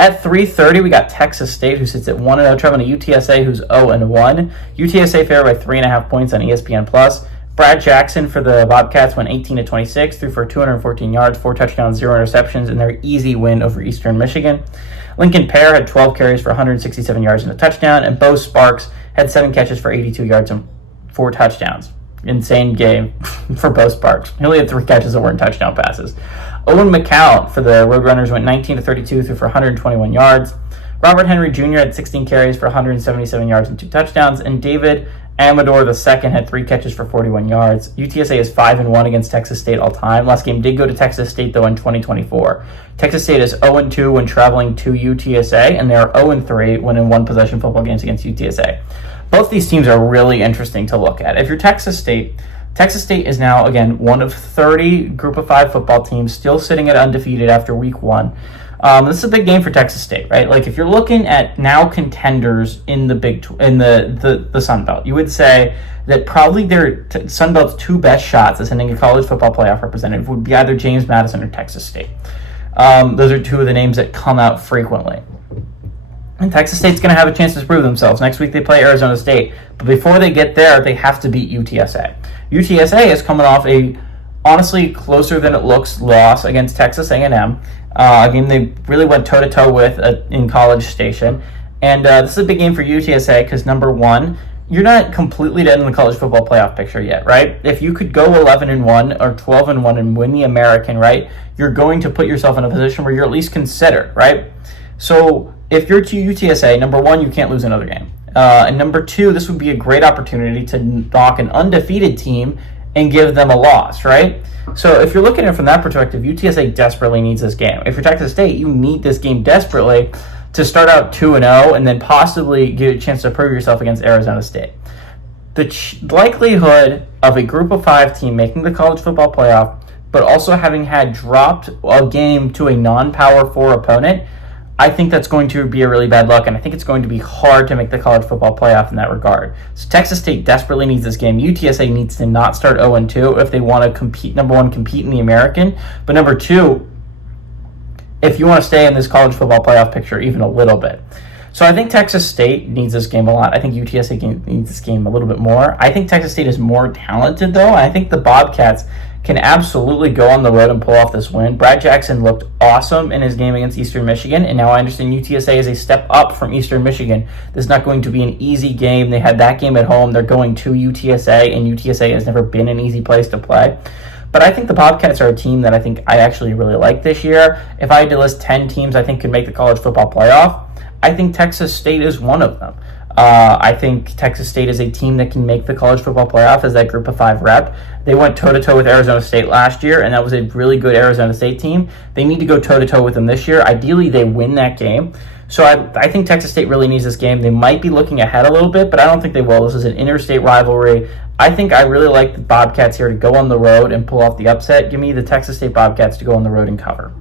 At 3:30, we got Texas State, who sits at 1-0, traveling to UTSA, who's 0-1. UTSA favored by 3.5 points on ESPN+. Brad Jackson for the Bobcats went 18-26, threw for 214 yards, 4 touchdowns, 0 interceptions in their easy win over Eastern Michigan. Lincoln Pear had 12 carries for 167 yards and a touchdown, and Bo Sparks had 7 catches for 82 yards and 4 touchdowns. Insane game for Bo Sparks. He only had 3 catches that weren't touchdown passes. Owen McCall for the Roadrunners went 19-32, threw for 121 yards. Robert Henry Jr. had 16 carries for 177 yards and 2 touchdowns, and David Amador II had 3 catches for 41 yards. UTSA is 5-1 against Texas State all time. Last game did go to Texas State, though, in 2024. Texas State is 0-2 when traveling to UTSA, and they are 0-3 when in one-possession football games against UTSA. Both these teams are really interesting to look at. If you're Texas State is now, again, one of 30 Group of 5 football teams, still sitting at undefeated after week 1. This is a big game for Texas State, right? Like, if you're looking at now contenders in the Sun Belt, you would say that probably their Sun Belt's 2 best shots at sending a college football playoff representative would be either James Madison or Texas State. Those are 2 of the names that come out frequently. And Texas State's going to have a chance to prove themselves. Next week they play Arizona State. But before they get there, they have to beat UTSA. UTSA is coming off a, honestly, closer than it looks loss against Texas A&M. A game they really went toe-to-toe with in College Station. And this is a big game for UTSA because, number one, you're not completely dead in the college football playoff picture yet, right? If you could go 11-1 or 12-1 and win the American, right, you're going to put yourself in a position where you're at least considered, right? So if you're to UTSA, number one, you can't lose another game. And number two, this would be a great opportunity to knock an undefeated team and give them a loss, right? So if you're looking at it from that perspective, UTSA desperately needs this game. If you're Texas State, you need this game desperately to start out 2-0 and then possibly get a chance to prove yourself against Arizona State. The likelihood of a Group of 5 team making the college football playoff, but also having had dropped a game to a non-Power 4 opponent, I think that's going to be a really bad luck, and I think it's going to be hard to make the college football playoff in that regard. So Texas State desperately needs this game. UTSA needs to not start 0-2 if they want to compete, number one, compete in the American, but number two, if you want to stay in this college football playoff picture even a little bit. So I think Texas State needs this game a lot. I think UTSA needs this game a little bit more. I think Texas State is more talented, though, and I think the Bobcats can absolutely go on the road and pull off this win. Brad Jackson looked awesome in his game against Eastern Michigan, and now I understand UTSA is a step up from Eastern Michigan. This is not going to be an easy game. They had that game at home. They're going to UTSA, and UTSA has never been an easy place to play. But I think the Bobcats are a team that I think I actually really like this year. If I had to list 10 teams I think could make the college football playoff, I think Texas State is one of them. I think Texas State is a team that can make the college football playoff as that Group of 5 rep. They went toe-to-toe with Arizona State last year, and that was a really good Arizona State team. They need to go toe-to-toe with them this year. Ideally, they win that game. So I think Texas State really needs this game. They might be looking ahead a little bit, but I don't think they will. This is an interstate rivalry. I think I really like the Bobcats here to go on the road and pull off the upset. Give me the Texas State Bobcats to go on the road and cover.